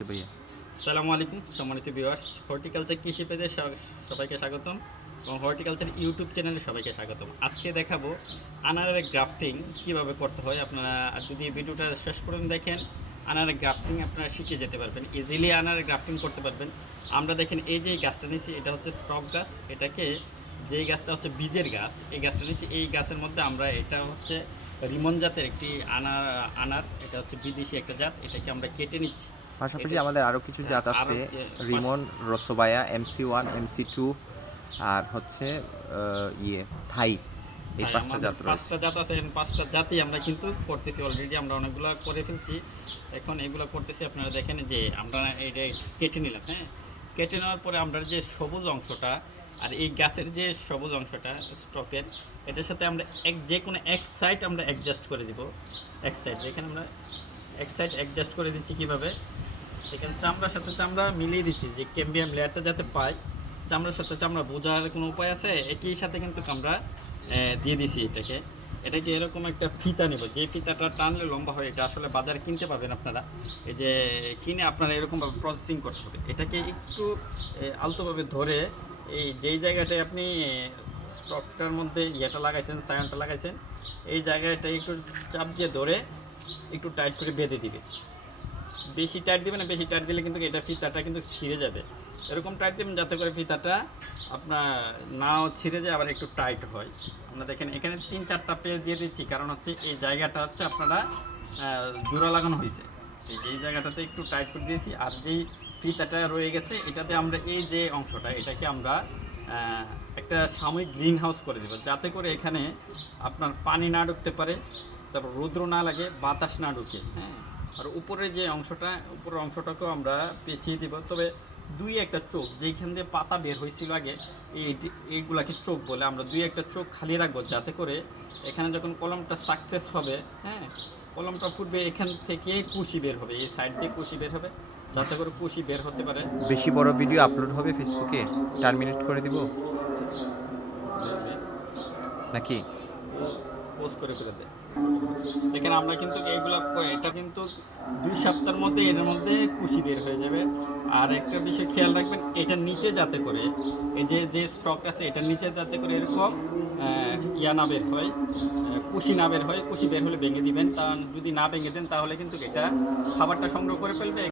ভাইয়া। আলাইকুম, সম্মানিত ভিউয়ার্স হর্টিকালচার কৃষি পেজে সবাইকে স্বাগতম এবং হর্টিকালচার ইউটিউব চ্যানেলে সবাইকে স্বাগতম। আজকে দেখাবো আনারের গ্রাফটিং কীভাবে করতে হয়। আপনারা যদি ভিডিওটা শেষ পর্যন্ত দেখেন, আনারের গ্রাফটিং আপনারা শিখে যেতে পারবেন ইজিলি আনারের গ্রাফটিং করতে পারবেন। আমরা দেখেন, এই যে গাছটা নিয়েছি, এটা হচ্ছে স্টক গাছ। এটাকে যেই গাছটা হচ্ছে বীজের গাছ, এই গাছটা নিয়েছি, এই গাছের মধ্যে আমরা এটা হচ্ছে রিমন জাতের একটি আনার আনার, এটা হচ্ছে বিদেশি একটা জাত, এটাকে আমরা কেটে নিচ্ছি। পাশাপাশি আমাদের আরও কিছু জাত হ্যাঁ, আছে। রিমন রসোবায়া এমসি ওয়ান এমসি টু আর হচ্ছে ইয়ে থাই। এই হ্যাঁ, পাঁচটা জাত পাঁচটা জাত আছে পাঁচটা জাতই আমরা কিন্তু করতেছি অলরেডি আমরা অনেকগুলো করে ফেলছি। এখন এগুলো করতেছি আপনারা দেখেন যে আমরা এটা কেটে নিলাম হ্যাঁ? কেটে নেওয়ার পরে আমরা যে সবুজ অংশটা আর এই গাছের যে সবুজ অংশটা স্টকের এটার সাথে আমরা এক যে কোনো এক সাইড আমরা অ্যাডজাস্ট করে দিব। এক সাইড যেখানে আমরা এক সাইড অ্যাডজাস্ট করে দিচ্ছি কীভাবে? এখানে চামড়ার সাথে চামড়া মিলিয়ে দিচ্ছি, যে ক্যাম্বিয়াম লেয়ারটা যাতে পাই, চামড়ার সাথে চামড়া বোঝার কোনো উপায় আছে? একই সাথে কিন্তু আমরা দিয়ে দিছি এটাকে। এটাকে এরকম একটা ফিতা নেব, যে ফিতাটা টানলে লম্বা হয় এটা আসলে বাজারে কিনতে পাবেন আপনারা। এই যে কিনে আপনারা এরকমভাবে প্রসেসিং করতে হবে। এটাকে একটু আলতোভাবে ধরে, এই যেই জায়গাটায় আপনি স্টকটার মধ্যে ইয়েটা লাগাইছেন, সায়নটা লাগাইছেন, এই জায়গাটা একটু চাপ দিয়ে ধরে, একটু টাইট করে বেঁধে দিবে। বেশি টাইট দিবে না, বেশি টাইট দিলে কিন্তু এটা ফিতাটা কিন্তু ছিঁড়ে যাবে। এরকম টাইট দিবেন যাতে করে ফিতাটা আপনার নাও ছিঁড়ে যায়, আবার একটু টাইট হয়। আপনারা দেখেন, এখানে তিন চারটা পেজ দিয়ে দিচ্ছি, কারণ হচ্ছে এই জায়গাটা হচ্ছে আপনারা জোড়া লাগানো হয়েছে। এই জায়গাটাতে একটু টাইট করে দিয়েছি, আর যেই ফিতাটা রয়ে গেছে, এটাতে আমরা এই যে অংশটা, এটাকে আমরা একটা সাময়িক গ্রিন হাউস করে দেবো, যাতে করে এখানে আপনার পানি না ঢুকতে পারে, তারপর রৌদ্র না লাগে, বাতাস না ঢুকে হ্যাঁ। আর উপরের যে অংশটা উপরের অংশটাকেও আমরা পেঁচিয়ে দিব। তবে দুই একটা চোখ যেইখান দিয়ে পাতা বের হয়েছিল আগে এই এইগুলাকে চোখ বলে আমরা দুই একটা চোখ খালি রাখব যাতে করে এখানে যখন কলমটা সাকসেস হবে হ্যাঁ কলমটা ফুটবে এখান থেকে কুশি বের হবে এই সাইড দিয়ে কুশি বের হবে যাতে করে কুশি বের হতে পারে। বেশি বড় ভিডিও আপলোড হবে ফেসবুকে টার্মিনেট করে দিব। নাকি? পোস্ট করে করে দেয়। দেখেন, আমরা কিন্তু এইগুলা এটা কিন্তু দুই সপ্তাহের মধ্যে এর মধ্যে কুশি বের হয়ে যাবে। আর একটা বিষয় খেয়াল রাখবেন এটার নিচে যাতে করে, এই যে যে স্টক আছে এটার নিচে যাতে করে এরকম ইয়া না বের হয় কুশি না বের হয়, কুশি বের হলে ভেঙে দিবেন। তা যদি না ভেঙে দেন, তাহলে কিন্তু এটা খাবারটা সংগ্রহ করে ফেলবে।